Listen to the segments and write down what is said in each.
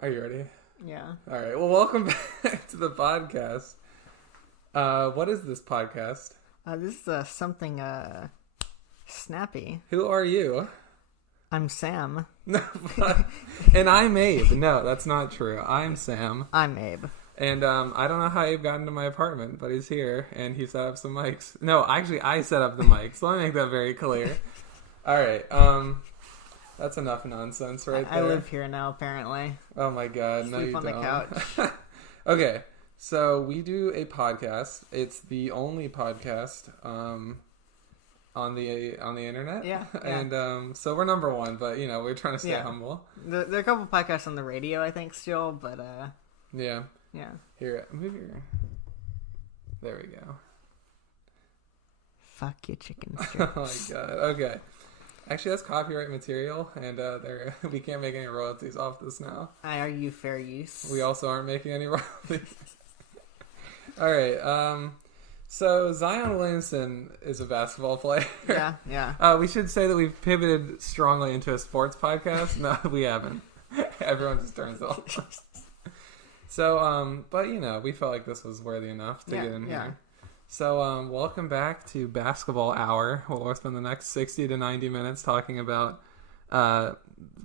Are you ready? Yeah. All right. Well, welcome back to the podcast. What is this podcast? This is something snappy. Who are you? I'm Sam. And I'm Abe. No, that's not true. I'm Sam. I'm Abe. And I don't know how Abe got into my apartment, but he's here, and he set up some mics. No, actually, I set up the mics. Let me make that very clear. All right. That's enough nonsense right there. I live here now, apparently. Oh my god, no you Sleep on don't. the couch. Okay, so we do a podcast. It's the only podcast on the internet. Yeah. And so we're number one, but we're trying to stay humble. There are a couple podcasts on the radio, I think, still, but Yeah. yeah. Here, move here. There we go. Fuck you, chicken Oh strips. my god. Okay. Actually, that's copyright material, and we can't make any royalties off this now. I argue fair use. We also aren't making any royalties. All right. So Zion Williamson is a basketball player. Yeah. We should say that we've pivoted strongly into a sports podcast. No, we haven't. Everyone just turns off. So, but we felt like this was worthy enough to get in here. So, welcome back to Basketball Hour. We'll spend the next 60 to 90 minutes talking about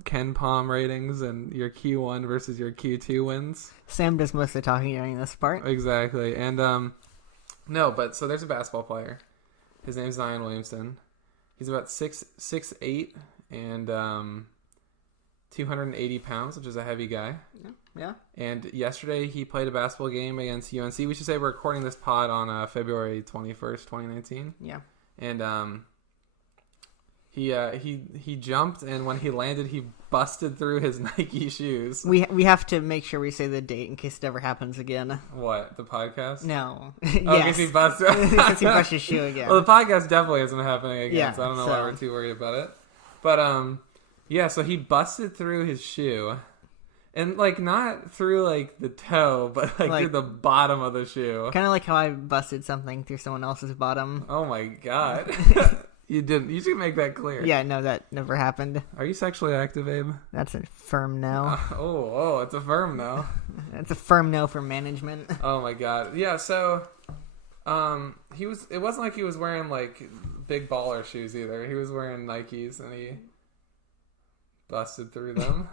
Ken Palm ratings and your Q1 versus your Q2 wins. Sam does most of the talking during this part. Exactly. And, so there's a basketball player. His name's Zion Williamson. He's about 6'8" and 280 pounds, which is a heavy guy. Yeah. And yesterday he played a basketball game against UNC. We should say we're recording this pod on February 21st, 2019. Yeah. And he jumped, and when he landed, he busted through his Nike shoes. We have to make sure we say the date in case it ever happens again. What, the podcast? No. Oh, because he busted. Because he busted his shoe again. Well, the podcast definitely isn't happening again, Yeah, so I don't know why we're too worried about it. But so he busted through his shoe. And, not through, the toe, but, through the bottom of the shoe. Kind of like how I busted something through someone else's bottom. Oh, my God. You didn't. You should make that clear. Yeah, no, that never happened. Are you sexually active, Abe? That's a firm no. It's a firm no. That's a firm no for management. Oh, my God. Yeah, so, it wasn't like he was wearing, big baller shoes either. He was wearing Nikes, and he busted through them.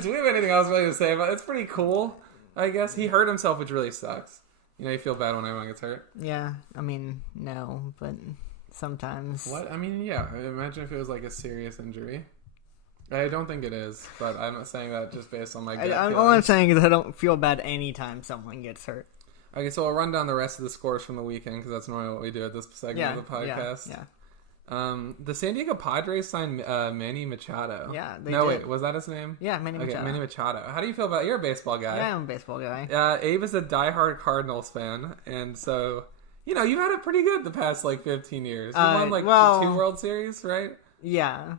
Do we have anything else really to say about it? It's pretty cool, I guess. He hurt himself, which really sucks. You feel bad when everyone gets hurt. Yeah, I mean, no, but sometimes. What? I mean, yeah. Imagine if it was a serious injury. I don't think it is, but I'm not saying that just based on my gut feeling. All I'm saying is I don't feel bad anytime someone gets hurt. Okay, so I'll run down the rest of the scores from the weekend because that's normally what we do at this segment of the podcast. Yeah. The San Diego Padres signed Manny Machado. Yeah, they did. Wait, was that his name? Yeah, Manny Machado. Okay, Manny Machado. How do you feel about it? You're a baseball guy. Yeah, I'm a baseball guy. Abe is a diehard Cardinals fan, and so, you've had it pretty good the past, 15 years. You won, the 2 World Series, right? Yeah,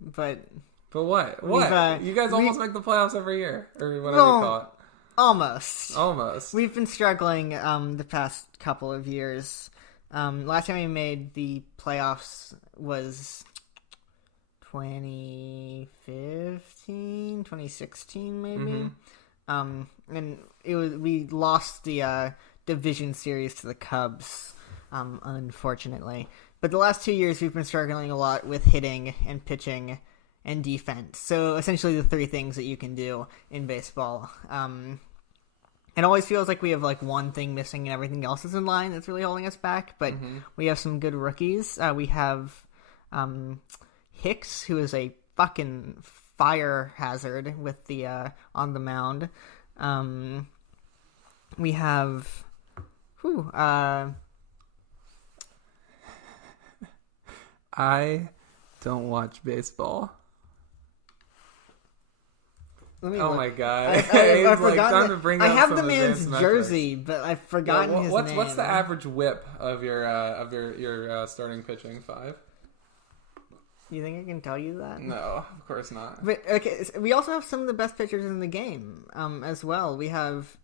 but what? What? You guys almost make the playoffs every year, or whatever you call it. Almost. We've been struggling the past couple of years. Last time we made the playoffs was 2015, 2016 maybe. Mm-hmm. And we lost the division series to the Cubs, unfortunately. But the last 2 years we've been struggling a lot with hitting and pitching and defense. So essentially the three things that you can do in baseball. It always feels like we have one thing missing and everything else is in line that's really holding us back. But we have some good rookies. We have Hicks, who is a fucking fire hazard with the on the mound. We have I don't watch baseball. My God! I forgot. Time to bring I up have some the man's advanced jersey, but I've forgotten his name. What's the average whip of your starting pitching five? You think I can tell you that? No, of course not. But okay, we also have some of the best pitchers in the game as well. We have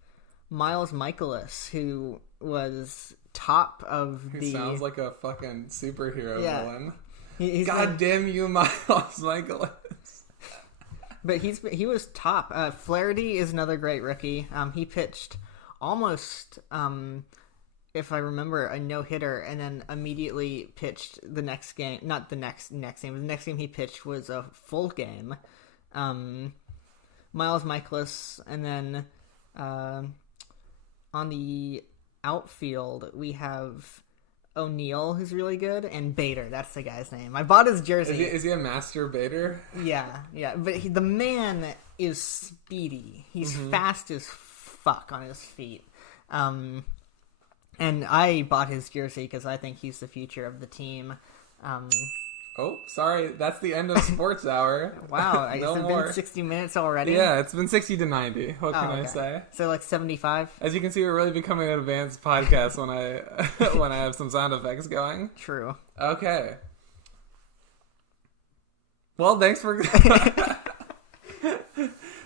Miles Michaelis, who was top of He sounds like a fucking superhero villain. He's God damn you, Miles Michaelis. but he was top. Flaherty is another great rookie. He pitched almost, if I remember, a no-hitter, and then immediately pitched the next game. Not the next game. The next game he pitched was a full game. Miles Michaelis, and then on the outfield we have O'Neill, who's really good, and Bader. That's the guy's name. I bought his jersey. Is he a master baiter? Yeah. But the man is speedy. He's fast as fuck on his feet. And I bought his jersey because I think he's the future of the team. Oh, sorry. That's the end of Sports Hour. Wow. No it's more. been 60 minutes already? Yeah, it's been 60 to 90. What can I say? So like 75? As you can see, we're really becoming an advanced podcast when I have some sound effects going. True. Okay. Well, thanks for...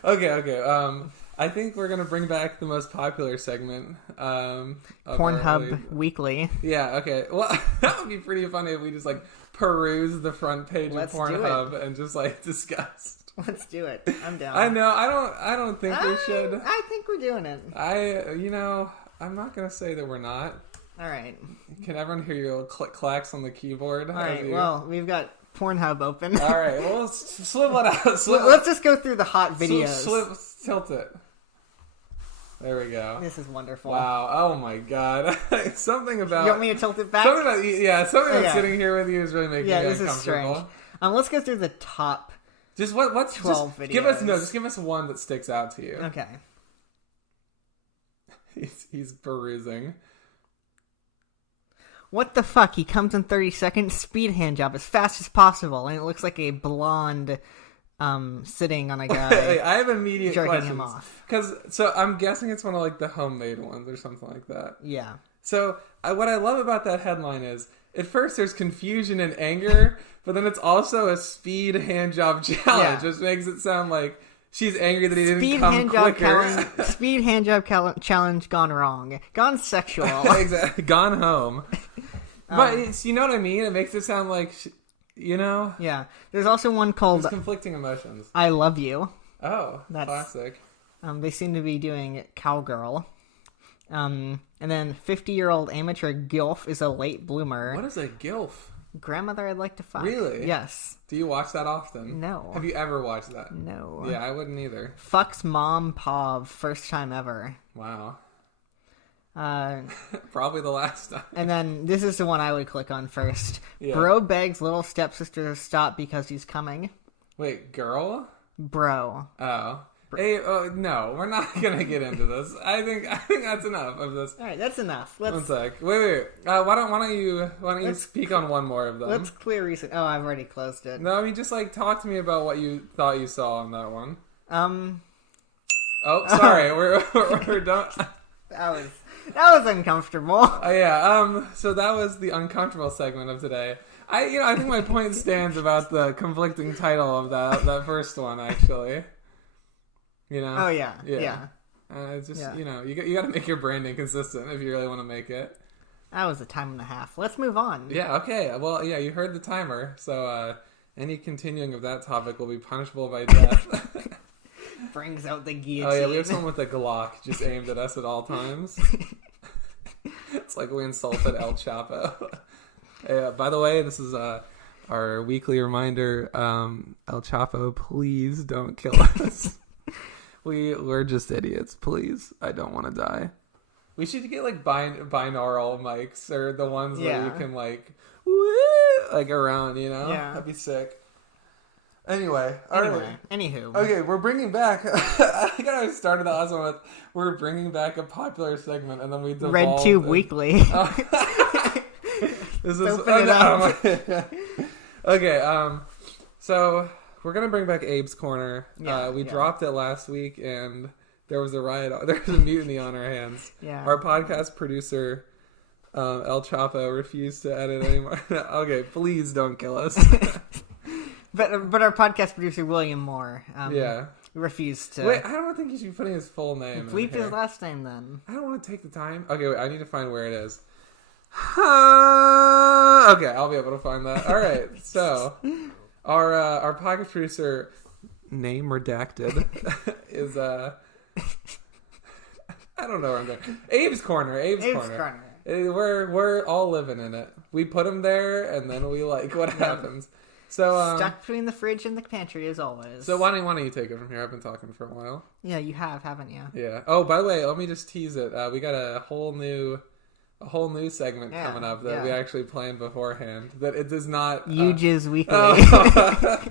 Okay. I think we're going to bring back the most popular segment. Pornhub Weekly. Yeah, okay. Well, that would be pretty funny if we just, peruse the front page of Pornhub and just, discuss. Let's do it. I'm down. I know. I don't think we should. I think we're doing it. I'm not going to say that we're not. All right. Can everyone hear your little clacks on the keyboard? All right. Well, we've got Pornhub open. All right. Well, let's swivel it out. Let's just go through the hot videos. Tilt it. There we go. This is wonderful. Wow. Oh my god. Something about... You want me to tilt it back? Something about sitting here with you is really making me uncomfortable. This is strange. Let's go through the top Just what's 12 videos. Just give us one that sticks out to you. Okay. He's perusing. What the fuck? He comes in 30 seconds, speed hand job as fast as possible, and it looks like a blonde sitting on a guy. I have immediate jerking questions. him off. So I'm guessing it's one of the homemade ones or something like that. Yeah. So what I love about that headline is at first there's confusion and anger, but then it's also a speed hand job challenge, which makes it sound like she's angry that he didn't come quicker. Speed hand job challenge gone wrong. Gone sexual. Exactly. Gone home. But you know what I mean? It makes it sound like... Yeah. There's also one called... There's conflicting emotions. I Love You. Oh, that's classic. They seem to be doing cowgirl. And then 50-year-old amateur gilf is a late bloomer. What is a gilf? Grandmother I'd like to fuck. Really? Yes. Do you watch that often? No. Have you ever watched that? No. Yeah, I wouldn't either. Fucks mom Pav, first time ever. Wow. Probably the last time. And then this is the one I would click on first. Yeah. Bro begs little stepsister to stop because he's coming. Wait, girl? Bro. Oh. Hey, no, we're not gonna get into this. I think that's enough of this. All right, that's enough. One sec. Wait. Why don't you speak on one more of them? Let's clear recent. Oh, I've already closed it. No, I mean just talk to me about what you thought you saw on that one. Oh, sorry, we're done. That was uncomfortable. So that was the uncomfortable segment of today. I think my point stands about the conflicting title of that first one, actually. Oh, yeah. It's just, you got to make your branding consistent if you really want to make it. That was a time and a half. Let's move on. Yeah, okay. Well, yeah, you heard the timer. So any continuing of that topic will be punishable by death. Brings out the guillotine. Oh, yeah, we have someone with a Glock just aimed at us at all times. It's like we insulted El Chapo. Hey, by the way, this is our weekly reminder. El Chapo, please don't kill us. We're just idiots. Please, I don't want to die. We should get binaural mics or the ones where you can around. Yeah, that'd be sick. Anyway. Anywho. Okay, we're bringing back... I think I started the last one with, we're bringing back a popular segment, and then we devolved... RedTube Weekly. This is... Okay, so we're going to bring back Abe's Corner. We dropped it last week, and there was a riot. There was a mutiny on our hands. Yeah. Our podcast producer, El Chapo, refused to edit anymore. Okay, please don't kill us. But our podcast producer, William Moore, refused to... Wait, I don't think you should be putting his full name. Bleep his last name, then. I don't want to take the time. Okay, wait, I need to find where it is. Okay, I'll be able to find that. All right, so our podcast producer name redacted, is I don't know where I'm going. Abe's Corner. Abe's Corner. We're all living in it. We put him there, and then we like what happens. So stuck between the fridge and the pantry as always. So why don't you take it from here? I've been talking for a while. Yeah, you have, haven't you? Yeah. Oh, by the way, let me just tease it. We got a whole new segment coming up that we actually planned beforehand. That it does not. Jizz Weekly. Oh.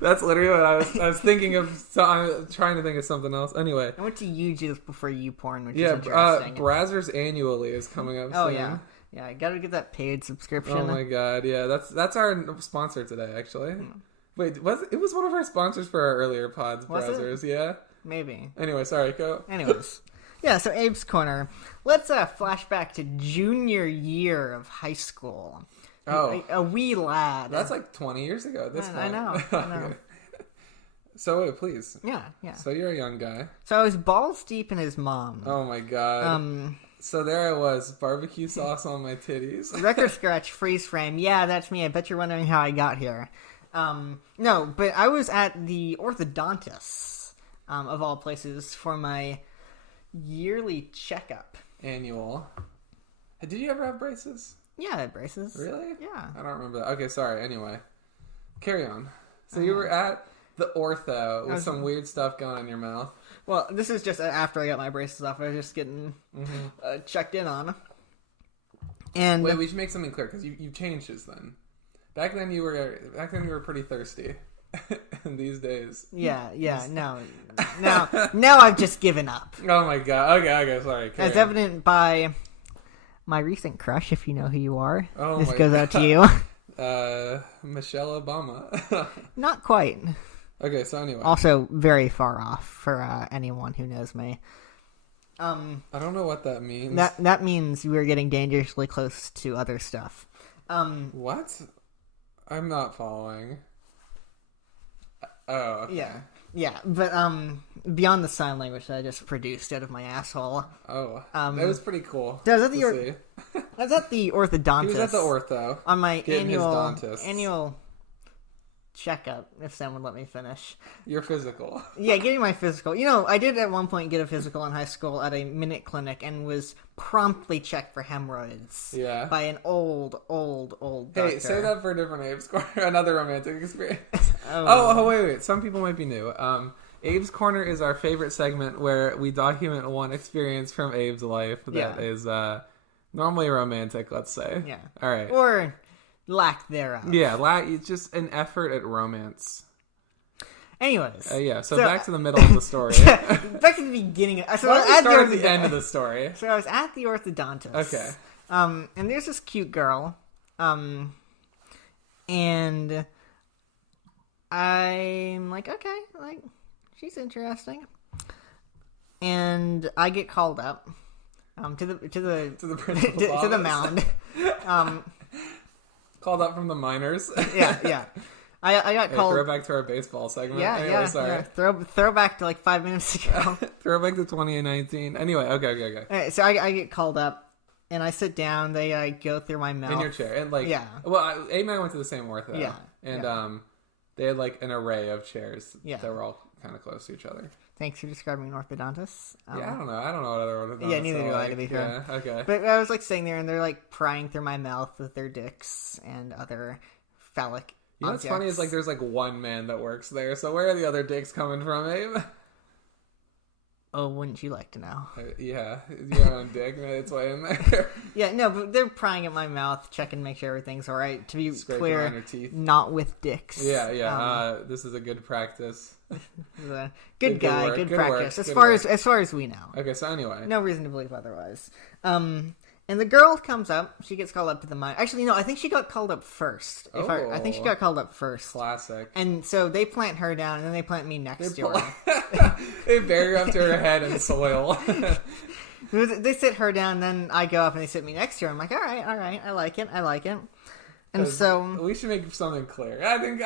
That's literally what I was thinking of. So I'm trying to think of something else. Anyway, I went to Jizz before YouPorn, which is interesting. Brazzers Annually is coming up soon. Yeah. Yeah, I gotta get that paid subscription. Oh my god, yeah, that's our sponsor today, actually. Wait, it was one of our sponsors for our earlier pods, Brazzers, yeah? Maybe. Anyway, sorry, go. Anyways. Yeah, so Abe's Corner. Let's flash back to junior year of high school. Oh. A wee lad. That's like 20 years ago at this point. I know. So, wait, please. Yeah. So you're a young guy. So I was balls deep in his mom. Oh my god. So there I was, barbecue sauce on my titties. Record scratch, freeze frame. Yeah, that's me. I bet you're wondering how I got here. No, but I was at the orthodontist, of all places, for my yearly checkup. Annual. Did you ever have braces? Yeah, I had braces. Really? Yeah. I don't remember that. Okay, sorry. Anyway. Carry on. So you were at the ortho with some weird stuff going on in your mouth. Well, this is just after I got my braces off. I was just getting checked in on. And wait, we should make something clear because you changed since then. Back then you were pretty thirsty. And these days, no, now I've just given up. Oh my god. Okay, sorry. As evident by my recent crush, if you know who you are. Oh this my goes god. out to you. Michelle Obama. Not quite. Okay, so anyway. Also very far off for anyone who knows me. I don't know what that means. That means we're getting dangerously close to other stuff. What? I'm not following. Oh, okay. Yeah, but beyond the sign language that I just produced out of my asshole. Oh, that was pretty cool. I was at the orthodontist. He was at the ortho on my annual checkup, if Sam would let me finish. Your physical. Yeah, getting my physical. You know, I did at one point get a physical in high school at a minute clinic and was promptly checked for hemorrhoids. Yeah. By an old doctor. Hey, say that for a different Abe's Corner. Another romantic experience. Wait. Some people might be new. Abe's Corner is our favorite segment where we document one experience from Abe's life that is normally romantic, let's say. Yeah. All right. Or lack thereof. Yeah, it's just an effort at romance. Anyways. So back to the middle of the story. Back to the beginning. So Why don't we start at the end of the story? So I was at the orthodontist. Okay. And there's this cute girl. And I'm like, okay, like, she's interesting. And I get called up to the principal's office. To the mound. Called up from the minors. Yeah. I got called. Throw back to our baseball segment. Yeah. Sorry. Throw back to like 5 minutes ago. Throw back to 2019. Anyway, okay. All right, so I get called up, and I sit down. They go through my mouth in your chair, and like, yeah. Well, Abe and I went to the same ortho. Yeah. And they had like an array of chairs that were all kind of close to each other. Thanks for describing an orthodontist. I don't know what other orthodontists. Yeah, neither do I, to be fair. Yeah, okay. But I was like sitting there, and they're like prying through my mouth with their dicks and other phallic. You know what's funny is like there's like one man that works there, so where are the other dicks coming from, Abe? Oh, wouldn't you like to know? Yeah, your own dick made its way in there. Yeah, no, but they're prying at my mouth, checking to make sure everything's all right. To be Scraping around your teeth. Not with dicks. Yeah. This is a good practice. Good guy, good practice. Work, as far as we know. Okay, so anyway, no reason to believe otherwise. And the girl comes up. She gets called up to the mine. Actually, no, I think she got called up first. I think she got called up first. Classic. And so they plant her down, and then they plant me next to her. They bury her up to her head in soil. They sit her down, then I go up and they sit me next to her. I'm like, all right, I like it. And so we should make something clear. I think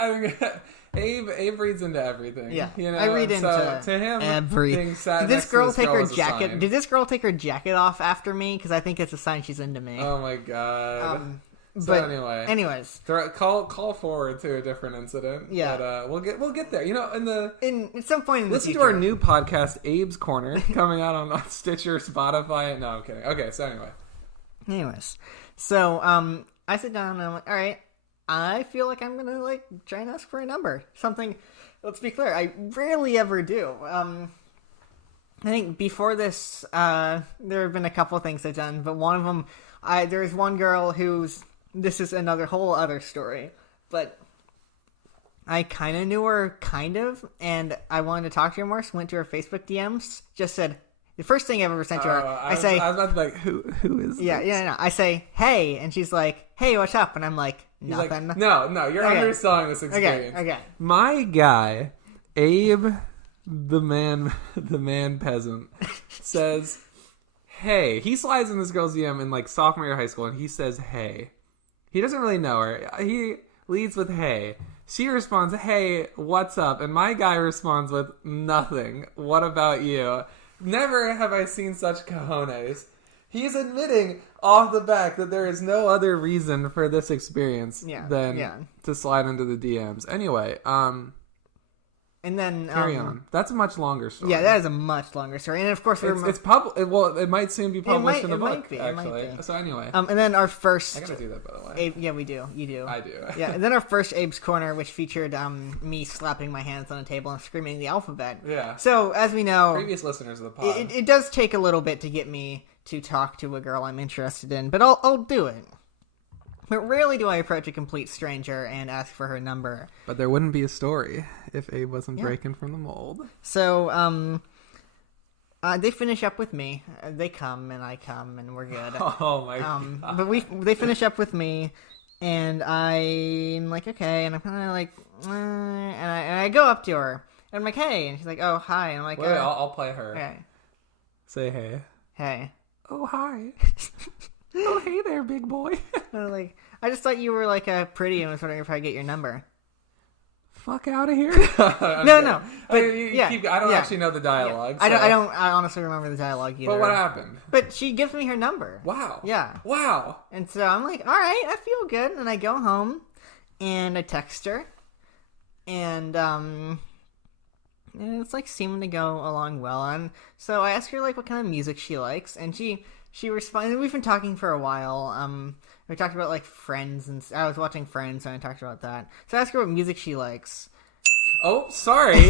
Abe reads into everything. Yeah, you know? I read into to him everything. Did this girl take her jacket? Did this girl take her jacket off after me? Because I think it's a sign she's into me. Oh my god! But anyways, call forward to a different incident. Yeah, but we'll get there. You know, at some point in the listen future. to our new podcast, Abe's Corner, coming out on Stitcher, Spotify. No, I'm kidding. Okay, so anyways, so I sit down and I'm like, all right, I feel like I'm gonna like try and ask for a number. Something. Let's be clear, I rarely ever do. I think before this, there have been a couple things I've done, but one of them. There's one girl this is another whole other story, but I kind of knew her, and I wanted to talk to her more, so went to her Facebook DMs, just said, the first thing I've ever sent to her, I was about to be like, who is this? Yeah, I say, hey, and she's like, hey, what's up? And I'm like, nothing. Like, no, you're underselling this experience. Okay. My guy, Abe, the man peasant, says... Hey, he slides in this girl's DM in like sophomore year of high school, and he says, "Hey." He doesn't really know her. He leads with "Hey." She responds, "Hey, what's up?" And my guy responds with nothing. What about you? Never have I seen such cojones. He's admitting off the back that there is no other reason for this experience than to slide into the DMs. Anyway, and then carry on. That's a much longer story. Yeah, that is a much longer story, and of course it's well, it might soon be published in a book. Actually, so anyway, and then our first. I gotta do that, by the way. Yeah, we do. You do. I do. Yeah, and then our first Abe's Corner, which featured me slapping my hands on a table and screaming the alphabet. Yeah. So as we know, previous listeners of the pod, it does take a little bit to get me to talk to a girl I'm interested in, but I'll do it. But rarely do I approach a complete stranger and ask for her number. But there wouldn't be a story if Abe wasn't breaking from the mold. So, they finish up with me. They come, and I come, and we're good. Oh, my God. But they finish up with me, and I'm like, okay, and I'm kind of like, and I go up to her, and I'm like, hey, and she's like, oh, hi, and I'm like, wait, I'll play her. Okay. Say hey. Hey. Oh, hi. Oh, hey there, big boy. I just thought you were like a pretty and was wondering if I get your number. Fuck out of here. No. But I don't actually know the dialogue. Yeah. So. I honestly remember the dialogue either. But what happened? But she gives me her number. Wow. Yeah. Wow. And so I'm like, all right, I feel good. And I go home and I text her. And it's like seeming to go along well. And so I ask her like what kind of music she likes, and she responded. We've been talking for a while. We talked about like Friends, and I was watching Friends, and I talked about that. So I asked her what music she likes. Oh, sorry.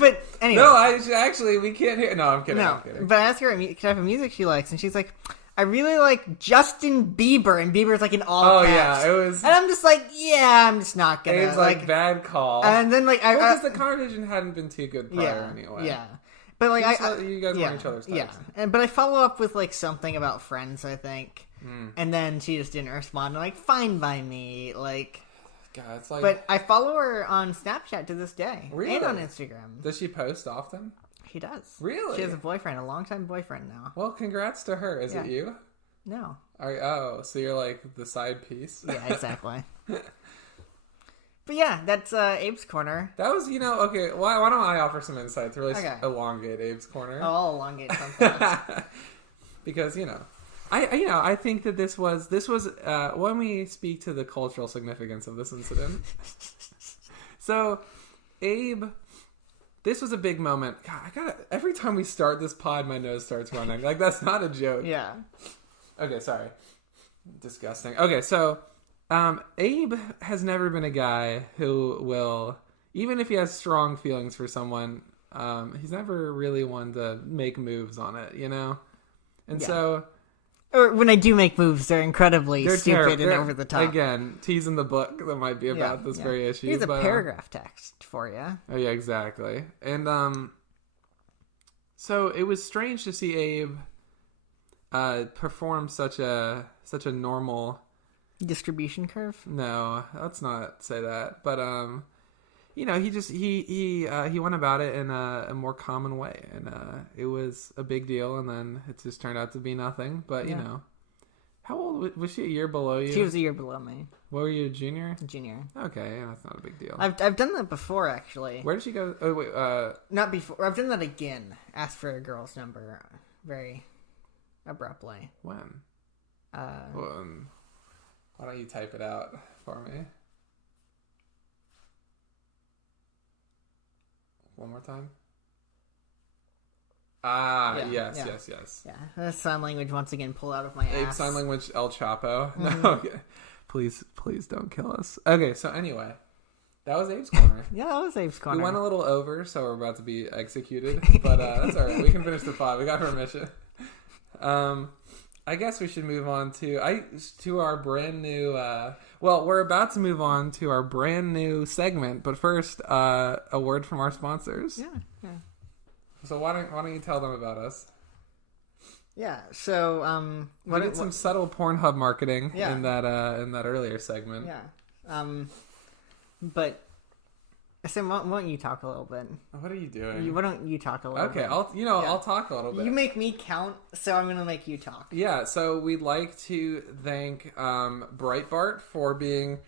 But anyway, no, actually we can't hear. No, I'm kidding. No, I'm kidding. But I asked her what type of music she likes, and she's like, I really like Justin Bieber, and Bieber's like in all caps. Yeah, it was. And I'm just like, yeah, I'm just not gonna. It was like bad call. And then like because the conversation hadn't been too good prior anyway. Yeah. But like you guys want each other's types. Yeah, but I follow up with like something about Friends, I think, and then she just didn't respond. I'm like, fine by me, like. God, it's like. But I follow her on Snapchat to this day, really? and on Instagram. Does she post often? She does. Really? She has a boyfriend, a longtime boyfriend now. Well, congrats to her. Is it you? No. So you're like the side piece? Yeah, exactly. But yeah, that's Abe's Corner. That was, okay, why don't I offer some insight to really elongate Abe's Corner? Oh, I'll elongate something. Because, I think that this was when we speak to the cultural significance of this incident. So, Abe, this was a big moment. God, every time we start this pod, my nose starts running. Like, that's not a joke. Yeah. Okay, sorry. Disgusting. Okay, so... Abe has never been a guy who will, even if he has strong feelings for someone, he's never really one to make moves on it, And so... Or when I do make moves, they're incredibly stupid and over the top. Again, teasing the book that might be about this very issue. Here's a paragraph text for you. Oh, yeah, exactly. And, so it was strange to see Abe perform such a normal... distribution curve? No, let's not say that. But he went about it in a more common way, and it was a big deal. And then it just turned out to be nothing. But how old was she? A year below you? She was a year below me. What were you, junior? Junior. Okay, that's not a big deal. I've done that before, actually. Where did she go? Oh wait, not before. I've done that again. Asked for a girl's number very abruptly. When? Why don't you type it out for me? One more time. Yes. Yeah, that's sign language once again pulled out of my Abe ass. sign language El Chapo. Mm-hmm. No, okay. Please don't kill us. Okay, so anyway, that was Abe's Corner. Yeah, that was Abe's Corner. We went a little over, so we're about to be executed, but that's all right. We can finish the pod. We got permission. I guess we should move on to our brand new. We're about to move on to our brand new segment, but first, a word from our sponsors. Yeah. So why don't you tell them about us? Yeah. So we did some subtle Pornhub marketing yeah. in that earlier segment. Yeah. But Sam, why don't you talk a little bit? What are you doing? Why don't you talk a little bit? Okay, I'll talk a little bit. You make me count, so I'm gonna make you talk. Yeah. So we'd like to thank Breitbart for being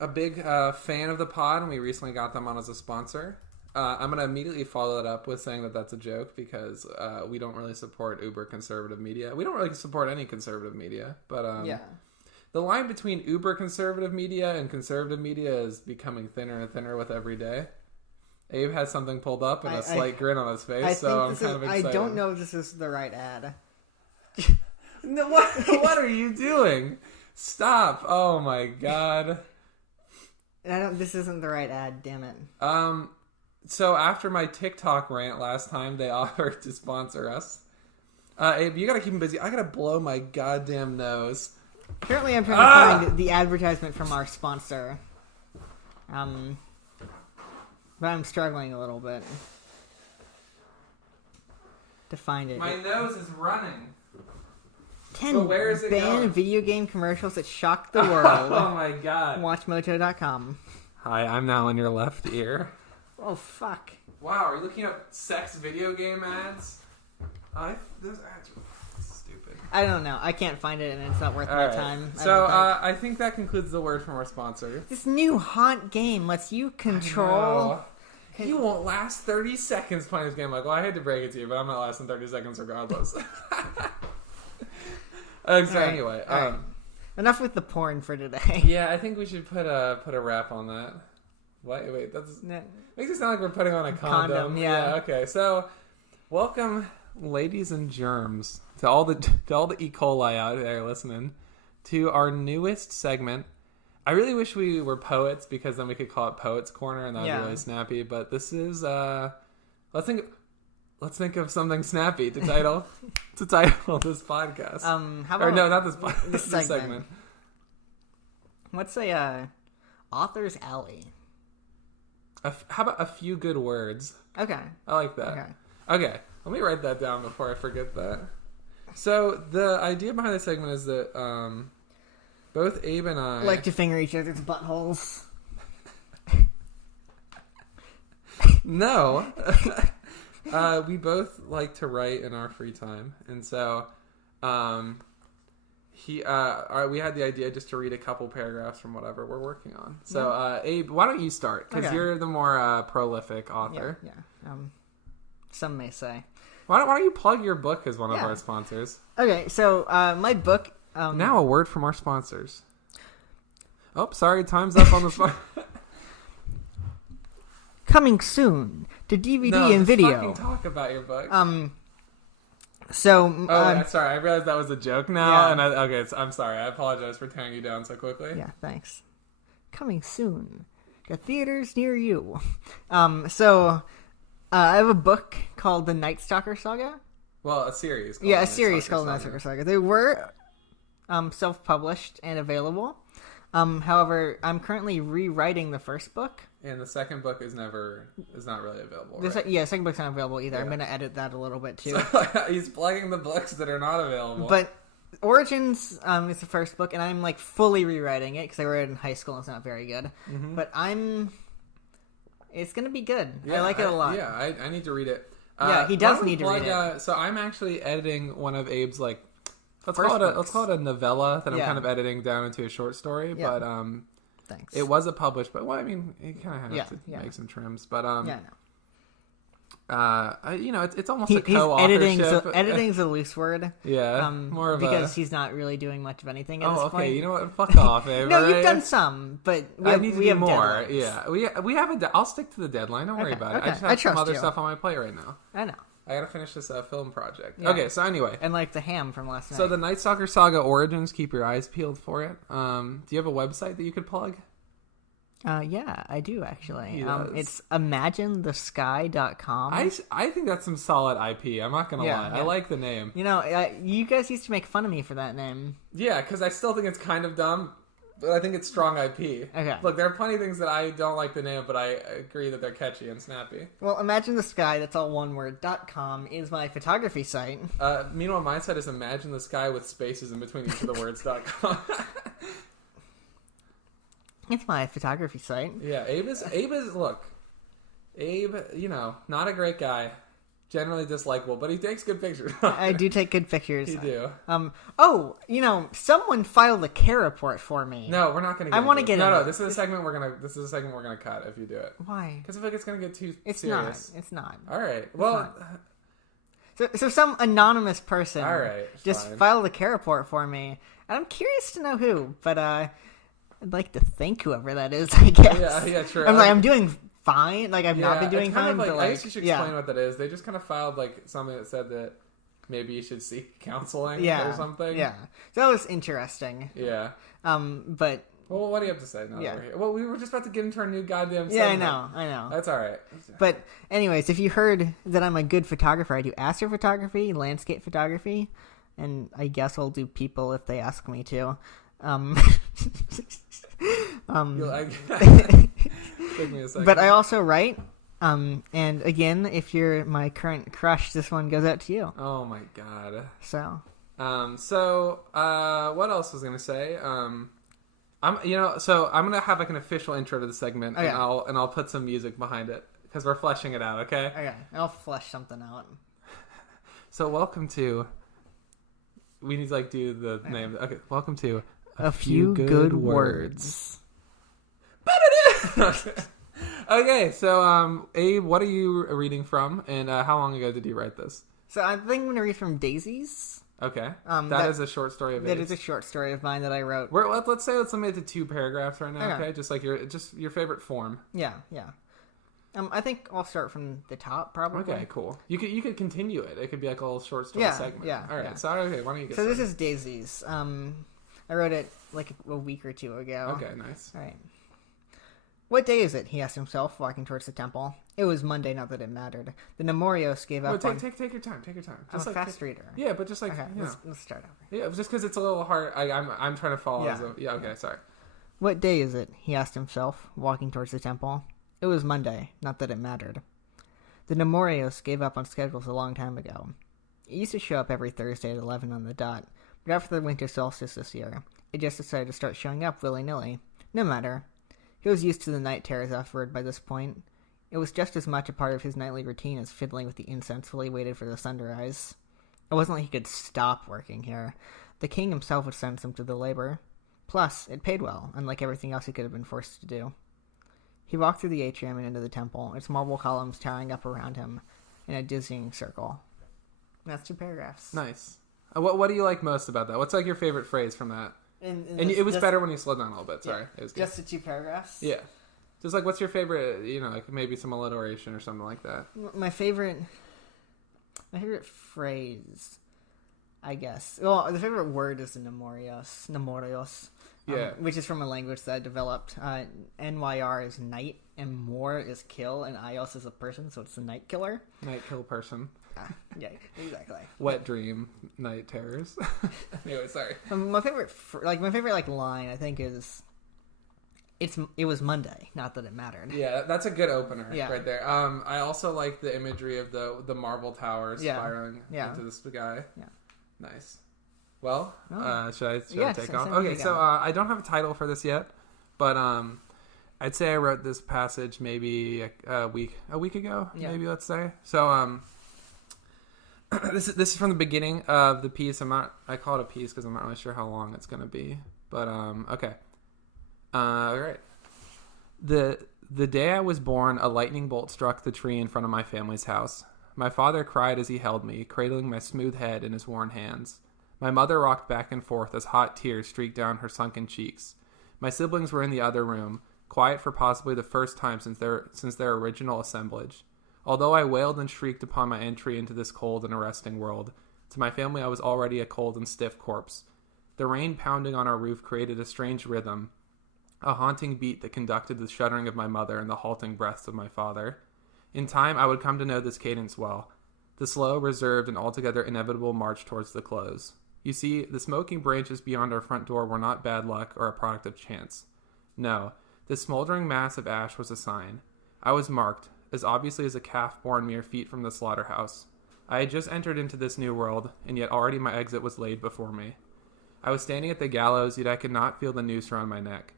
a big fan of the pod, and we recently got them on as a sponsor. I'm going to immediately follow that up with saying that that's a joke because we don't really support uber conservative media. We don't really support any conservative media, but the line between uber conservative media and conservative media is becoming thinner and thinner with every day. Abe has something pulled up and a slight grin on his face, so I'm kind of excited. I don't know if this is the right ad. No, what are you doing? Stop. Oh my god. This isn't the right ad, damn it. So after my TikTok rant last time, they offered to sponsor us. Abe, you gotta keep him busy. I gotta blow my goddamn nose. Currently, I'm trying to find the advertisement from our sponsor. But I'm struggling a little bit to find it. My nose is running. 10 where is it banned going? video game commercials that shocked the world. Oh my god. WatchMojo.com. Hi, I'm now in your left ear. Oh, fuck. Wow, are you looking up sex video game ads? Those ads are stupid. I don't know. I can't find it, and it's not worth my time. So, I think that concludes the word from our sponsor. This new haunt game lets you control... You won't last 30 seconds playing this game. Like, well, I hate to break it to you, but I'm not lasting 30 seconds regardless. Anyway, enough with the porn for today. Yeah, I think we should put a wrap on that. Wait, that's makes it sound like we're putting on a condom. Yeah. Okay. So, welcome, ladies and germs, to all the E. coli out there listening to our newest segment. I really wish we were poets because then we could call it Poets Corner and that would be really snappy. But this is let's think of something snappy to title this podcast. How about not this podcast. This segment. What's a author's alley? How about a few good words? Okay. I like that. Okay. Let me write that down before I forget that. So the idea behind this segment is that both Abe and I like to finger each other's buttholes. No. We both like to write in our free time. And so we had the idea just to read a couple paragraphs from whatever we're working on. So, Abe, why don't you start? Because you're the more prolific author. Yeah. Some may say. Why don't you plug your book as one of our sponsors? Okay, so my book... now a word from our sponsors. Oh, sorry, time's up on the spot. Coming soon to DVD and video. Fucking talk about your book. So. Sorry. I realized that was a joke now, and I'm sorry. I apologize for tearing you down so quickly. Yeah, thanks. Coming soon to theaters near you. I have a book called The Night Stalker Saga. Well, a series. A series called The Night Stalker Saga. They were self-published and available. However, I'm currently rewriting the first book. And the second book is not really available. Right? Second book's not available either. Yeah. I'm going to edit that a little bit too. So, he's plugging the books that are not available. But Origins is the first book, and I'm like fully rewriting it because I read it in high school and it's not very good. Mm-hmm. But it's going to be good. Yeah, I like it a lot. Yeah, I need to read it. He does need to read it. So I'm actually editing one of Abe's let's call it a novella that I'm kind of editing down into a short story. Yeah. But thanks. It was a published, but you kind of have to make some trims. But it's almost a co-authorship. Editing's a loose word. Yeah, more of because he's not really doing much of anything at this point. Okay, you know what? Fuck off, Abe. No, you've done some, but we have more. Deadlines. Yeah, we have I'll stick to the deadline. Don't worry about it. I just have some other stuff on my plate right now. I know. I gotta finish this film project. Yeah. Okay, so anyway. And like the ham from last night. So the Night Stalker Saga Origins, keep your eyes peeled for it. Do you have a website that you could plug? Yeah, I do actually. It's imaginethesky.com. I think that's some solid IP. I'm not gonna lie. Yeah. I like the name. You guys used to make fun of me for that name. Yeah, because I still think it's kind of dumb, but I think it's strong IP. Okay. Look, there are plenty of things that I don't like the name, but I agree that they're catchy and snappy. Well, Imagine the Sky, that's all one word, .com is my photography site. Meanwhile, my site is Imagine the Sky with spaces in between each of the words .com. It's my photography site. Yeah, Abe is look, Abe, not a great guy. Generally dislikable, but he takes good pictures. I do take good pictures. You do. Someone filed a care report for me. No, we're not going to. I want to get. No. This is a segment we're gonna cut if you do it. Why? Because I feel like it's going to get too serious. It's not. All right. Well. So some anonymous person. All right. Just filed a care report for me, and I'm curious to know who. But I'd like to thank whoever that is. I guess. Yeah, true. I'm doing fine. Like I've not been doing fine. But I guess you should explain what that is. They just kind of filed something that said that maybe you should seek counseling or something. Yeah. So that was interesting. Yeah. But. Well, what do you have to say? Now that we're here? Well, we were just about to get into our new goddamn segment. Yeah, I know. That's all right. But anyways, if you heard that I'm a good photographer, I do astrophotography, landscape photography, and I guess I'll do people if they ask me to. Take me a second. But I also write, and again, if you're my current crush, this one goes out to you. Oh my god. So what else was I gonna say? I'm gonna have an official intro to the segment, and I'll put some music behind it because we're fleshing it out. Okay. Okay. I'll flesh something out. So welcome to. We need to do the name. Okay. Welcome to. A few good words. Okay, so Abe, what are you reading from, and how long ago did you write this? So I think I'm going to read from Daisies. Okay, that is a short story of Abe's. That is a short story of mine that I wrote. Let's limit it to 2 paragraphs right now. Okay, just your favorite form. Yeah. I think I'll start from the top, probably. Okay, cool. You could continue it. It could be a little short story segment. Yeah. All right. Yeah. So why don't you get started? This is Daisies. I wrote it a week or 2 ago. Okay, nice. All right. What day is it? He asked himself, walking towards the temple. It was Monday, not that it mattered. The Nemorios gave up. Take your time. Take your time. I'm a fast reader. Yeah, but just okay, let's start over. Yeah, just because it's a little hard. I'm trying to follow. Yeah. Okay. Sorry. What day is it? He asked himself, walking towards the temple. It was Monday, not that it mattered. The Nemorios gave up on schedules a long time ago. It used to show up every Thursday at 11 on the dot, but after the winter solstice this year, it just decided to start showing up willy-nilly. No matter. He was used to the night terrors afterward by this point. It was just as much a part of his nightly routine as fiddling with the incense while he waited for the sun to rise. It wasn't like he could stop working here. The king himself would send him to the labor. Plus, it paid well, unlike everything else he could have been forced to do. He walked through the atrium and into the temple, its marble columns towering up around him in a dizzying circle. And that's 2 paragraphs. Nice. What do you like most about that? What's your favorite phrase from that? And it was better when you slowed down a little bit. Sorry, it was good. Just the 2 paragraphs. Yeah, just what's your favorite? Maybe some alliteration or something like that. My favorite phrase, I guess. Well, the favorite word is the Nemorios. Yeah, which is from a language that I developed. NYR is night, and mor is kill, and Ios is a person, so it's the night killer. Night kill person. Yeah, exactly. Wet dream, night terrors. Anyway, sorry. My favorite line, I think, is it was Monday, not that it mattered. Yeah, that's a good opener right there. I also like the imagery of the marble towers spiraling into the sky. Yeah, nice. Well, should I take off? Okay, so I don't have a title for this yet, but I'd say I wrote this passage maybe a week ago. Yeah. Maybe, let's say. So this is from the beginning of the piece. I call it a piece because I'm not really sure how long it's going to be. But okay. All right. The day I was born, a lightning bolt struck the tree in front of my family's house. My father cried as he held me, cradling my smooth head in his worn hands. My mother rocked back and forth as hot tears streaked down her sunken cheeks. My siblings were in the other room, quiet for possibly the first time since their original assemblage. Although I wailed and shrieked upon my entry into this cold and arresting world, to my family I was already a cold and stiff corpse. The rain pounding on our roof created a strange rhythm, a haunting beat that conducted the shuddering of my mother and the halting breaths of my father. In time, I would come to know this cadence well, the slow, reserved, and altogether inevitable march towards the close. You see, the smoking branches beyond our front door were not bad luck or a product of chance. No, this smoldering mass of ash was a sign. I was marked, as obviously as a calf born mere feet from the slaughterhouse. I had just entered into this new world, and yet already my exit was laid before me. I was standing at the gallows, yet I could not feel the noose around my neck.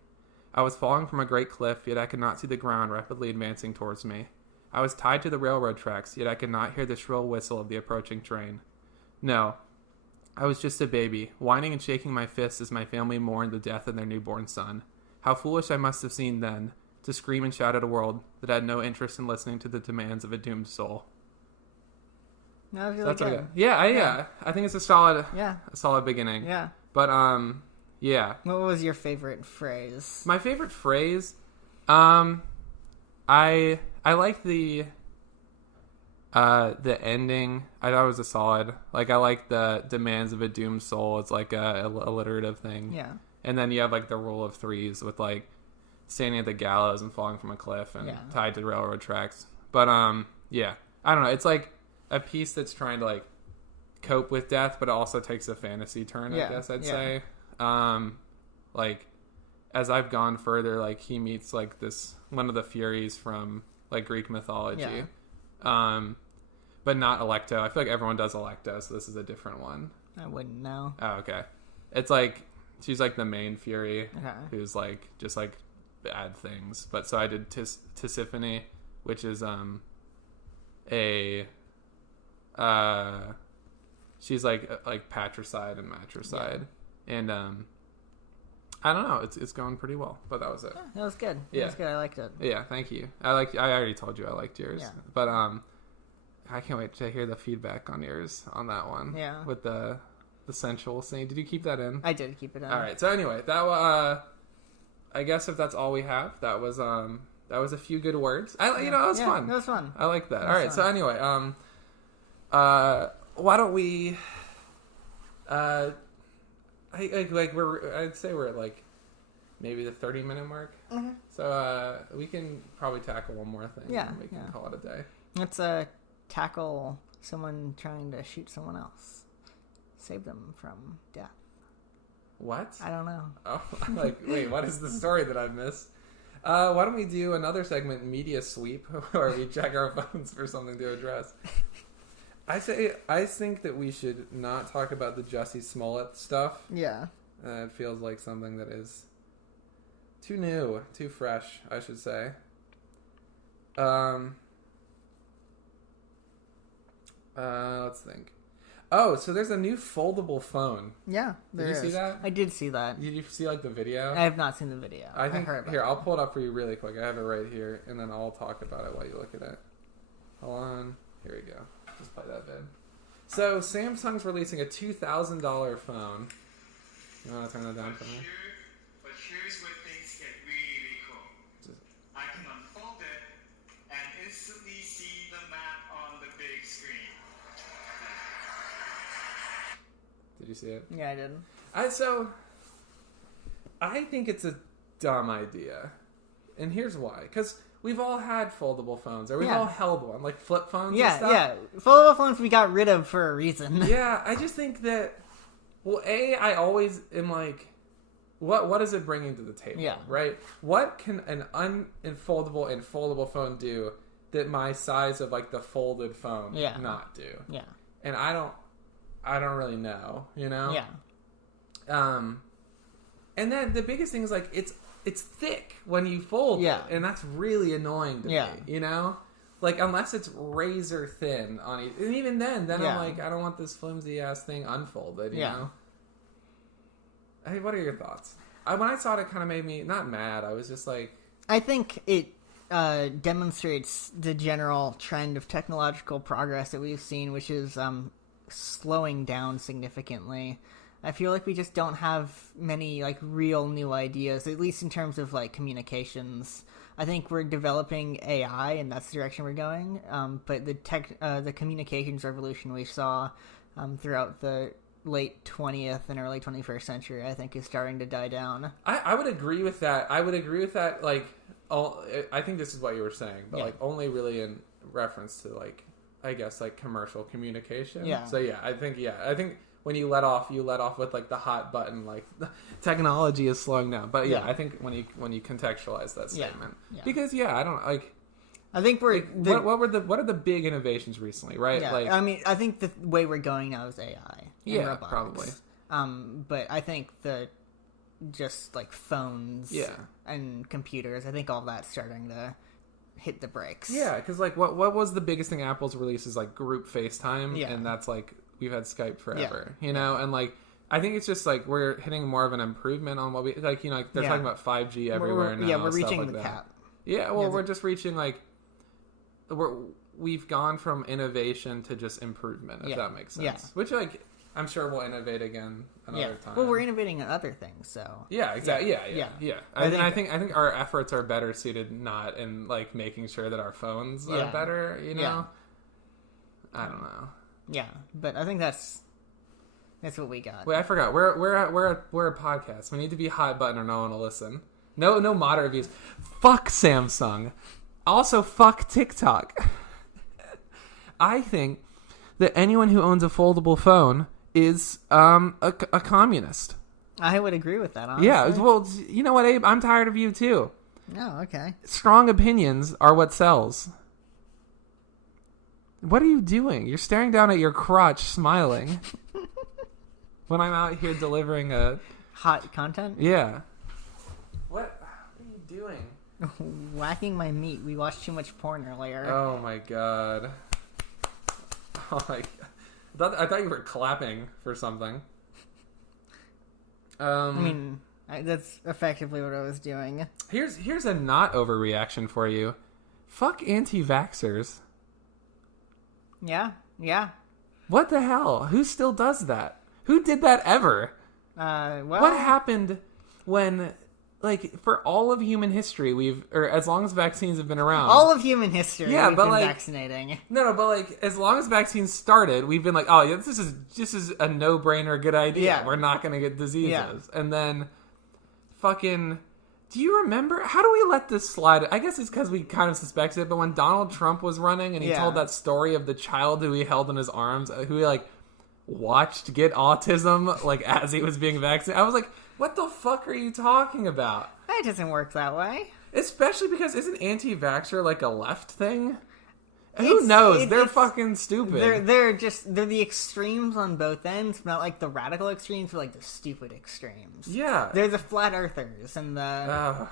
I was falling from a great cliff, yet I could not see the ground rapidly advancing towards me. I was tied to the railroad tracks, yet I could not hear the shrill whistle of the approaching train. No, I was just a baby, whining and shaking my fists as my family mourned the death of their newborn son. How foolish I must have seemed then, to scream and shout at a world that had no interest in listening to the demands of a doomed soul. No, I feel like good. Yeah. I think it's a solid beginning. Yeah. But, yeah. What was your favorite phrase? My favorite phrase, I like the ending. I thought it was a solid. Like, I like the demands of a doomed soul. It's like a alliterative thing. Yeah. And then you have, like, the rule of threes with, like, standing at the gallows and falling from a cliff and tied to railroad tracks. But, yeah. I don't know. It's, like, a piece that's trying to, like, cope with death, but it also takes a fantasy turn, I guess I'd say. Like, as I've gone further, like, he meets, like, one of the Furies from, like, Greek mythology. Yeah. But not Alecto. I feel like everyone does Alecto, so this is a different one. I wouldn't know. Oh, okay. It's, like, she's, like, the main Fury, who's, like, just, like, bad things. But, so I did Tisiphone, which is, she's, like, patricide and matricide. Yeah. And, I don't know. It's going pretty well, but that was it. Yeah, that was good. That was good. I liked it. Yeah, thank you. I already told you I liked yours. Yeah. But I can't wait to hear the feedback on yours on that one. Yeah. With the sensual scene. Did you keep that in? I did keep it in. All right. So anyway, that I guess if that's all we have, that was a few good words. It was fun. It was fun. I like that. All right. Fun. So anyway, why don't we I'd say we're at like maybe the 30-minute mark. Mm-hmm. So we can probably tackle one more thing. Yeah. And we can call it a day. Let's tackle someone trying to shoot someone else. Save them from death. What? I don't know. Oh, I'm like, wait, what is the story that I missed? Why don't we do another segment, Media Sweep, where we check our phones for something to address? I think that we should not talk about the Jussie Smollett stuff. Yeah. It feels like something that is too new, too fresh, I should say. Let's think. Oh, so there's a new foldable phone. Yeah, there is. Did you see that? I did see that. Did you see, like, the video? I have not seen the video. I heard about it. I'll pull it up for you really quick. I have it right here, and then I'll talk about it while you look at it. Hold on. Here we go. Just play that bit. So, Samsung's releasing a $2,000 phone. You want to turn that down for me? But here's where things get really cool. I can unfold it and instantly see the map on the big screen. Did you see it? Yeah, I did. I think it's a dumb idea. And here's why. Because we've all had foldable phones, or we've all held one, like flip phones and stuff. Yeah, foldable phones we got rid of for a reason. Yeah, I just think that, I always am like, what is it bringing to the table? Yeah. Right? What can an unfoldable and foldable phone do that my size of, like, the folded phone not do? Yeah. And I don't really know, you know? Yeah. And then the biggest thing is, like, it's thick when you fold it, and that's really annoying to me, you know? Like, unless it's razor thin on it. And even then I'm like, I don't want this flimsy-ass thing unfolded, you know? Hey, what are your thoughts? When I saw it kind of made me, not mad, I was just like... I think it demonstrates the general trend of technological progress that we've seen, which is slowing down significantly. I feel like we just don't have many like real new ideas, at least in terms of like communications. I think we're developing AI, and that's the direction we're going. But the communications revolution we saw throughout the late 20th and early 21st century, I think, is starting to die down. I would agree with that. Like, I think this is what you were saying, but like only really in reference to like, I guess like commercial communication. Yeah. So I think when you let off with like the hot button, like technology is slowing down. But I think when you contextualize that statement, because I don't like. I think we're what are the big innovations recently, right? Yeah, like, I mean, I think the way we're going now is AI. Yeah, robotics. Probably. But I think just like phones, and computers, I think all that's starting to hit the brakes. Yeah, because like what was the biggest thing Apple's released is like group FaceTime, and that's like we've had Skype forever, you know, and like. I think it's just like we're hitting more of an improvement on what we like. You know, like they're talking about 5G everywhere now. Yeah, we're reaching the cap. Yeah, well, we're just reaching like we've gone from innovation to just improvement. If that makes sense. Yeah. Which like I'm sure we'll innovate again another time. Well, we're innovating on other things, so yeah, exactly. Yeah. I think our efforts are better suited not in like making sure that our phones are better. You know, I don't know. Yeah, but I think that's what we got. Wait, I forgot. We're a podcast. We need to be hot button or no one will listen. No moderate reviews. Fuck Samsung. Also, fuck TikTok. I think that anyone who owns a foldable phone is a communist. I would agree with that, honestly. Yeah, well, you know what, Abe? I'm tired of you, too. Oh, okay. Strong opinions are what sells. What are you doing? You're staring down at your crotch, smiling. When I'm out here delivering a... hot content? Yeah. What are you doing? Whacking my meat. We watched too much porn earlier. Oh my god. Oh my god. I thought you were clapping for something. I mean, that's effectively what I was doing. Here's a not overreaction for you. Fuck anti-vaxxers. Yeah. What the hell? Who still does that? Who did that ever? What happened when, like, for all of human history, or as long as vaccines have been around, all of human history, we've been vaccinating. No, but like, as long as vaccines started, we've been like, oh yeah, this is a no-brainer, good idea. Yeah. We're not gonna get diseases, and then, fucking. Do you remember? How do we let this slide? I guess it's because we kind of suspected it, but when Donald Trump was running and he told that story of the child who he held in his arms, who he like watched get autism like as he was being vaccinated, I was like, what the fuck are you talking about? That doesn't work that way. Especially because isn't anti-vaxxer like a left thing? Who knows? They're fucking stupid. They're the extremes on both ends, not like the radical extremes, but like the stupid extremes. Yeah. They're the flat earthers and the...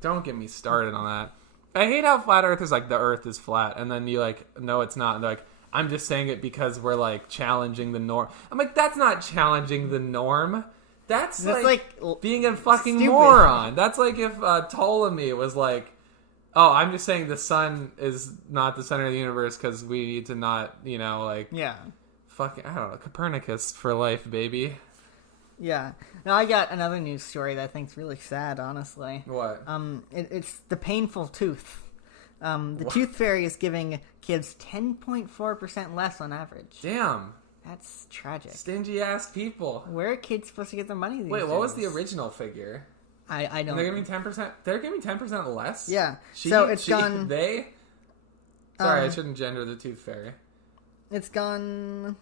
don't get me started on that. I hate how flat earthers like the earth is flat, and then you like, no, it's not. And they're like, I'm just saying it because we're like challenging the norm. I'm like, that's not challenging the norm. That's like being a fucking stupid moron. That's like if Ptolemy was like, oh, I'm just saying the sun is not the center of the universe because we need to not, you know, like... Yeah. Fucking, I don't know, Copernicus for life, baby. Yeah. Now, I got another news story that I think's really sad, honestly. What? It's the painful tooth. The tooth fairy is giving kids 10.4% less on average. Damn. That's tragic. Stingy-ass people. Where are kids supposed to get their money these days? Wait, what was the original figure? I don't. They're giving me 10%. They're giving me 10% less. Yeah. So it's gone. They. Sorry, I shouldn't gender the tooth fairy. It's gone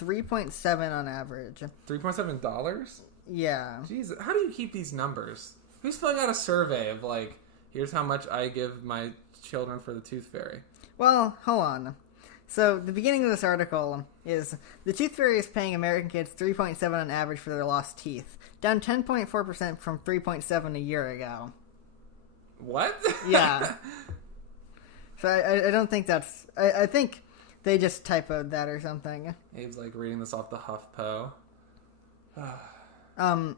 3.7 on average. $3.7? Yeah. Jeez, how do you keep these numbers? Who's filling out a survey of like, here's how much I give my children for the tooth fairy? Well, hold on. So, the beginning of this article is, the tooth fairy is paying American kids 3.7 on average for their lost teeth, down 10.4% from 3.7 a year ago. What? Yeah. So, I don't think that's... I think they just typoed that or something. Abe's like reading this off the HuffPo.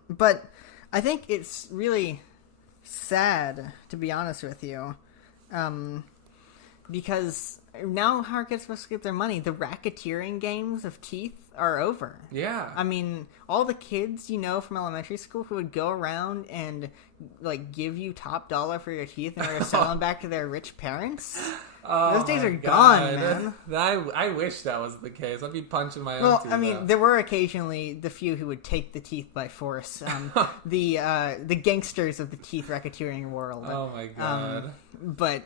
But I think it's really sad, to be honest with you. Because now how are kids supposed to get their money? The racketeering games of teeth are over. Yeah. I mean, all the kids from elementary school who would go around and like give you top dollar for your teeth in order to sell them back to their rich parents. Those days are gone, man. I wish that was the case. I'd be punching my own teeth. Well, I mean, there were occasionally the few who would take the teeth by force. The gangsters of the teeth racketeering world. Oh my god. But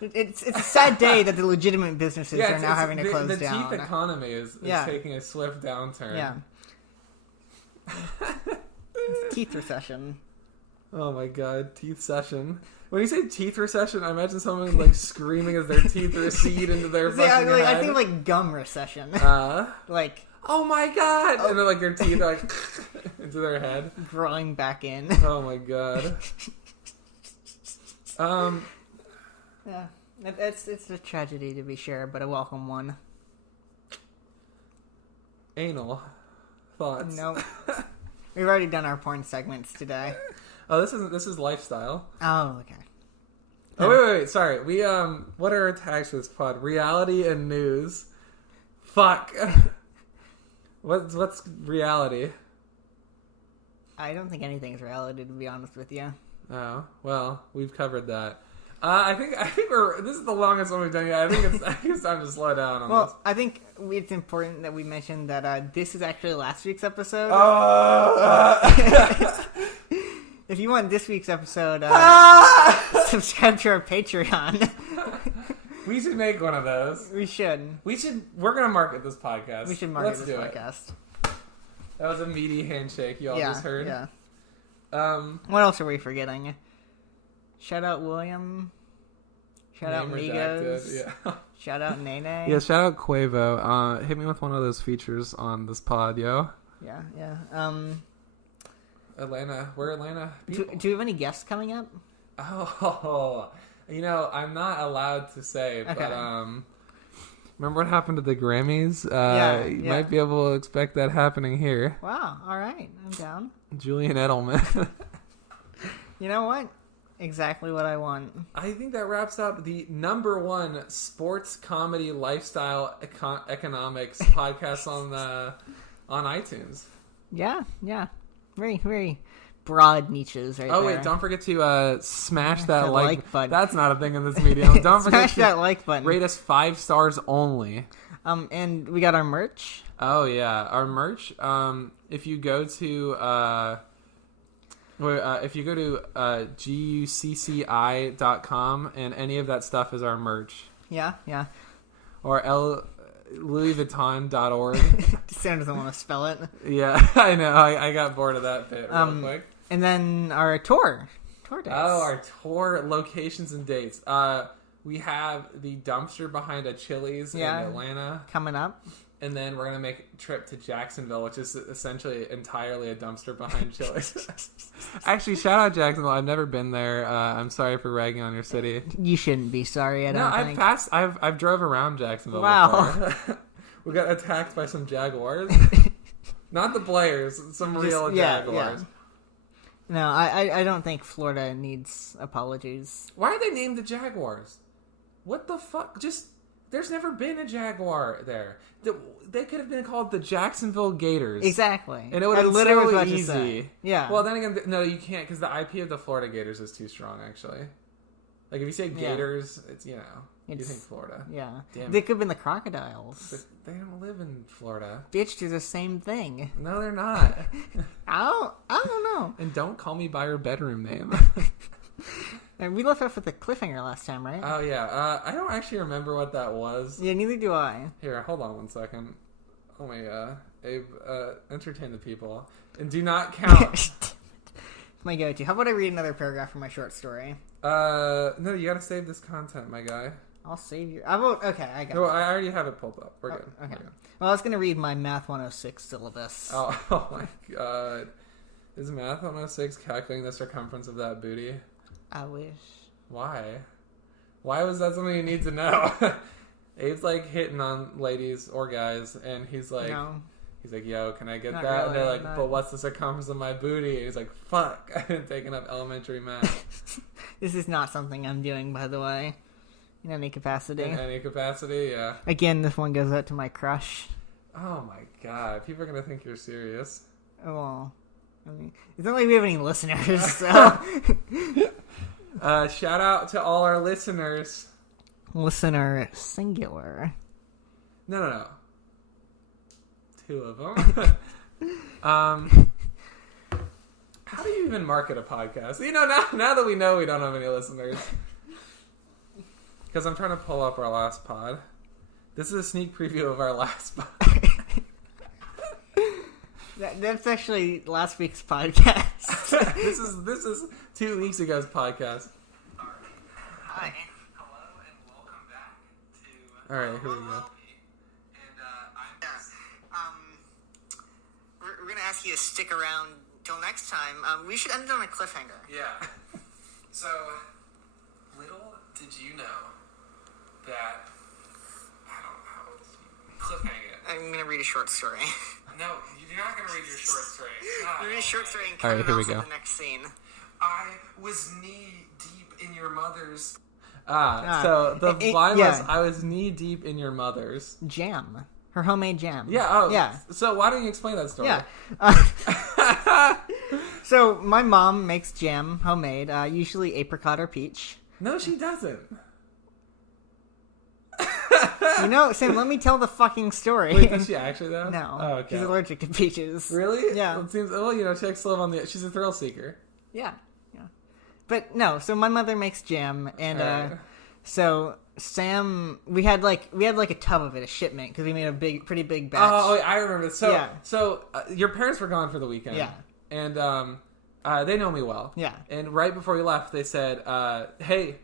it's a sad day that the legitimate businesses are now having to close down. The teeth economy is taking a swift downturn. Yeah. It's teeth recession. Oh my god, teeth session. When you say teeth recession, I imagine someone like screaming as their teeth recede into their fucking head. I think like gum recession. Like, oh my god! And then like their teeth are like into their head. Growing back in. Oh my god. Yeah. It's a tragedy to be sure, but a welcome one. Anal thoughts. Nope. We've already done our porn segments today. Oh, this is lifestyle. Oh, okay. Oh, wait. Sorry. We, what are our tags for this pod? Reality and news. Fuck. What's reality? I don't think anything's reality, to be honest with you. Oh, well, we've covered that. I think this is the longest one we've done yet. I think it's time to slow down on this. Well, I think it's important that we mention that this is actually last week's episode. If you want this week's episode, subscribe to our Patreon. We should make one of those. We should. We're going to market this podcast. We should market this podcast. That was a meaty handshake you all just heard. Yeah. What else are we forgetting? Shout out William. Shout out Migos. Yeah. Shout out Nene. Yeah, shout out Quavo. Hit me with one of those features on this pod, yo. Yeah. Atlanta. We're Atlanta people. Do we have any guests coming up? Oh, I'm not allowed to say, but remember what happened to the Grammys? You might be able to expect that happening here. Wow. All right. I'm down. Julian Edelman. You know what? Exactly what I want. I think that wraps up the #1 sports comedy lifestyle economics podcast on iTunes. Yeah. Very, very broad niches right there. Oh, wait, don't forget to smash that like button. That's not a thing in this medium. Don't forget smash that like button. Rate us 5 stars only. And we got our merch. Oh, yeah. Our merch, if you go to... gucci.com, and any of that stuff is our merch. Yeah. Or louisvuitton.org. Sam doesn't want to spell it. Yeah, I know. I got bored of that bit real quick. And then our tour dates. Oh, our tour locations and dates. We have the dumpster behind a Chili's in Atlanta coming up. And then we're going to make a trip to Jacksonville, which is essentially entirely a dumpster behind Chili's. Actually, shout out Jacksonville. I've never been there. I'm sorry for ragging on your city. You shouldn't be sorry, I don't think. I've drove around Jacksonville before. We got attacked by some jaguars. Not the players, some real jaguars. Yeah. No, I don't think Florida needs apologies. Why are they named the Jaguars? What the fuck? There's never been a Jaguar there. They could have been called the Jacksonville Gators. Exactly. And it would have been so easy. Yeah. Well, then again, no, you can't, because the IP of the Florida Gators is too strong, actually. Like, if you say Gators, it's, you think Florida. Yeah. Damn they could have been the Crocodiles. But they don't live in Florida. Bitch, they're the same thing. No, they're not. I don't know. And don't call me by your bedroom name. And we left off with a cliffhanger last time, right? Oh, yeah. I don't actually remember what that was. Yeah, neither do I. Here, hold on one second. Oh, my, Abe, entertain the people. And do not count. My go-to. How about I read another paragraph from my short story? No, you gotta save this content, my guy. I'll save you. Okay, I got it. No, I already have it pulled up. We're good. Okay. We're good. Well, I was going to read my Math 106 syllabus. Oh my god. Is Math 106 calculating the circumference of that booty? I wish. Why? Why was that something you need to know? Abe's like hitting on ladies or guys, and he's like, no. He's like, yo, can I get Not that? really, and they're like, not- but what's the circumference of my booty? And he's like, fuck, I didn't take enough elementary math. This is not something I'm doing, by the way. In any capacity. In any capacity, yeah. Again, this one goes out to my crush. Oh my god, people are gonna think you're serious. Oh, well, I mean, it's not like we have any listeners, so... Shout out to all our listeners. Listener singular. No. 2 of them. How do you even market a podcast? You know, now that we know we don't have any listeners. Because I'm trying to pull up our last pod. This is a sneak preview of our last pod. That's actually last week's podcast. This is 2 weeks ago's podcast. Hi. Hello and welcome back to. All right, here we go. We're gonna ask you to stick around till next time. We should end on a cliffhanger. Yeah. So, little did you know that cliffhang it. I'm gonna read a short story. No, you're not gonna read your short story. I'm reading a short story and All cut right, it here we off go. in the next scene. I was knee deep in your mother's. So the line yeah. was, I was knee deep in your mother's. Jam. Her homemade jam. Yeah, oh. Yeah. So why don't you explain that story? Yeah. So my mom makes jam, homemade, usually apricot or peach. No, she doesn't. You know, Sam, let me tell the fucking story. Wait, does she actually though? No. Oh, okay. She's allergic to peaches. Really? Yeah. Well, it seems, well, you know, she likes to live on the... She's a thrill seeker. Yeah. But no, so my mother makes jam, and Alright. so Sam, we had like a tub of it, a shipment, because we made a pretty big batch. Oh, I remember. So, Yeah. Your parents were gone for the weekend. Yeah. And they know me well. Yeah. And right before we left, they said, "Hey,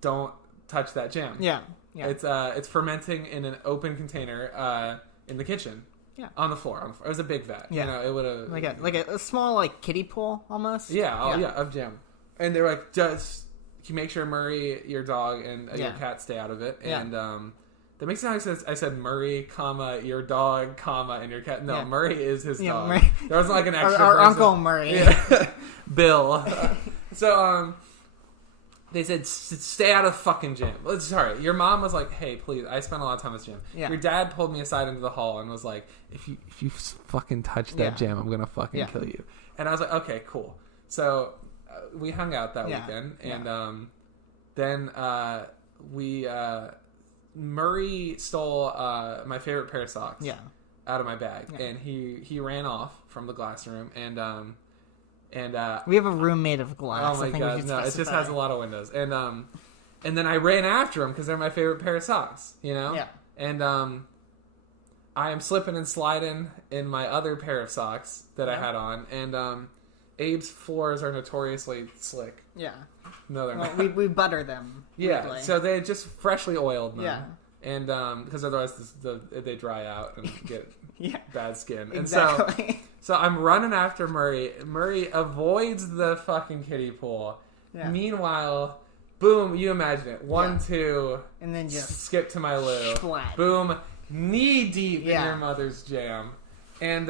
don't touch that jam. Yeah. It's fermenting in an open container in the kitchen. Yeah. On the floor. It was a big vat. Yeah. You know, it would have like a small like kiddie pool almost. Yeah. Of jam. And they were like, just can you make sure Murray, your dog, and your cat stay out of it? Yeah. And that makes sense. I said Murray, comma, your dog, comma, and your cat. No, Yeah. Murray is his dog. Murray. There wasn't like an extra Our person. Uncle Murray. Yeah. Bill. So they said, stay out of fucking jam. Sorry, your mom was like, hey, please, I spent a lot of time with jam. Yeah. Your dad pulled me aside into the hall and was like, if you fucking touch that jam, I'm gonna fucking kill you. And I was like, okay, cool. So we hung out that weekend, and then Murray stole my favorite pair of socks out of my bag, and he ran off from the glass room, and We have a room made of glass. oh my I think we god, should no, it just specify. has a lot of windows, and then I ran after him because they're my favorite pair of socks, you know, Yeah. and I am slipping and sliding in my other pair of socks that I had on, and Abe's floors are notoriously slick. Yeah. No, they're Well, not. we butter them. Yeah, weirdly. so they just freshly oiled them. Yeah. And because otherwise they dry out and get Yeah. bad skin. And Exactly. so I'm running after Murray. Murray avoids the fucking kiddie pool. Yeah. Meanwhile, boom, you imagine it. 1, 2, And then just skip to my loo. splat. Boom, knee deep in Yeah. your mother's jam. And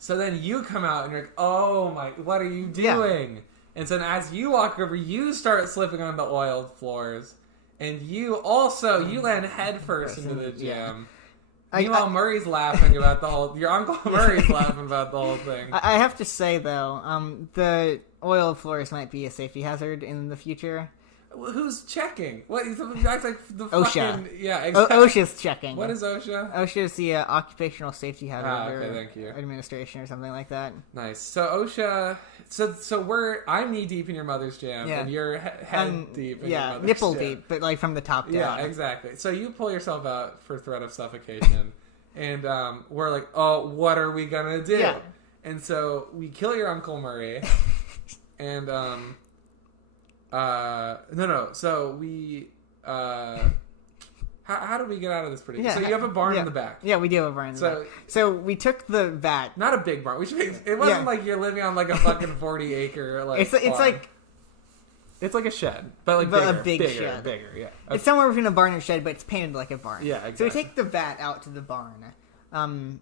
so then you come out and you're like, oh my, what are you doing? And so as you walk over, you start slipping on the oiled floors. And you also, you land head first into the jam. Meanwhile, Murray's laughing about the whole, your Uncle Murray's laughing about the whole thing. I have to say, though, the oiled floors might be a safety hazard in the future. Who's checking? What? That's like the OSHA. fucking, yeah, exactly. OSHA's checking. What is OSHA? OSHA is the Occupational Safety Hazard okay, thank you. Administration or something like that. Nice. So OSHA. So I'm knee deep in your mother's jam, and you're head deep in your mother's nipple jam. deep, but like from the top down. Yeah, exactly. So you pull yourself out for threat of suffocation, and we're like, oh, what are we gonna do? Yeah. And so we kill your Uncle Murray, and no. So we how did we get out of this pretty? Yeah, so you have a barn in the back. Yeah, we do have a barn in the back. So we took the vat. Not a big barn. It wasn't like you're living on like a fucking 40 acre like. It's like it's like a shed, but a bigger, big shed. bigger. Yeah, it's somewhere between a barn and a shed, but it's painted like a barn. Yeah, exactly. So we take the vat out to the barn. and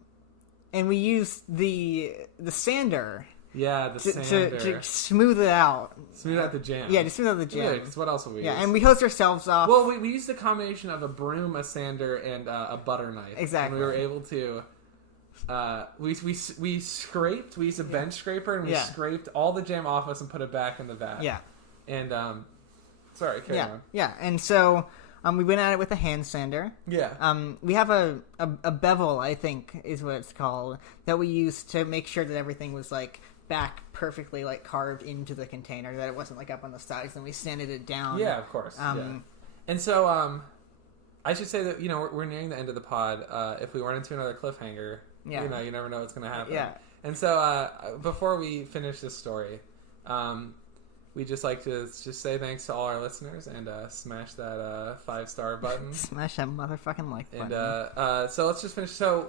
we used the sander. Yeah, the sander. To smooth it out. Smooth out the jam. Yeah, to smooth out the jam. Yeah, because what else would we use? Yeah, and we hosed ourselves off. Well, we used a combination of a broom, a sander, and a butter knife. Exactly. And we were able to... we scraped. We used a bench scraper, and we scraped all the jam off us and put it back in the vat. Yeah. And, sorry, carry on. Yeah, and so... we went at it with a hand sander. Yeah. We have a bevel, I think, is what it's called, that we used to make sure that everything was, like, back perfectly, like, carved into the container, that it wasn't, like, up on the sides, and we sanded it down. Yeah, of course. And so, I should say that, we're nearing the end of the pod. If we run into another cliffhanger, you never know what's going to happen. Yeah. And so, before we finish this story, we'd just like to just say thanks to all our listeners and smash that 5-star button. Smash that motherfucking like button. And so let's just finish. So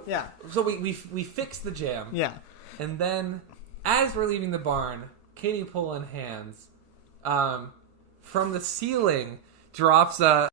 we fixed the jam. Yeah. And then as we're leaving the barn, Katie Pullen hands from the ceiling drops a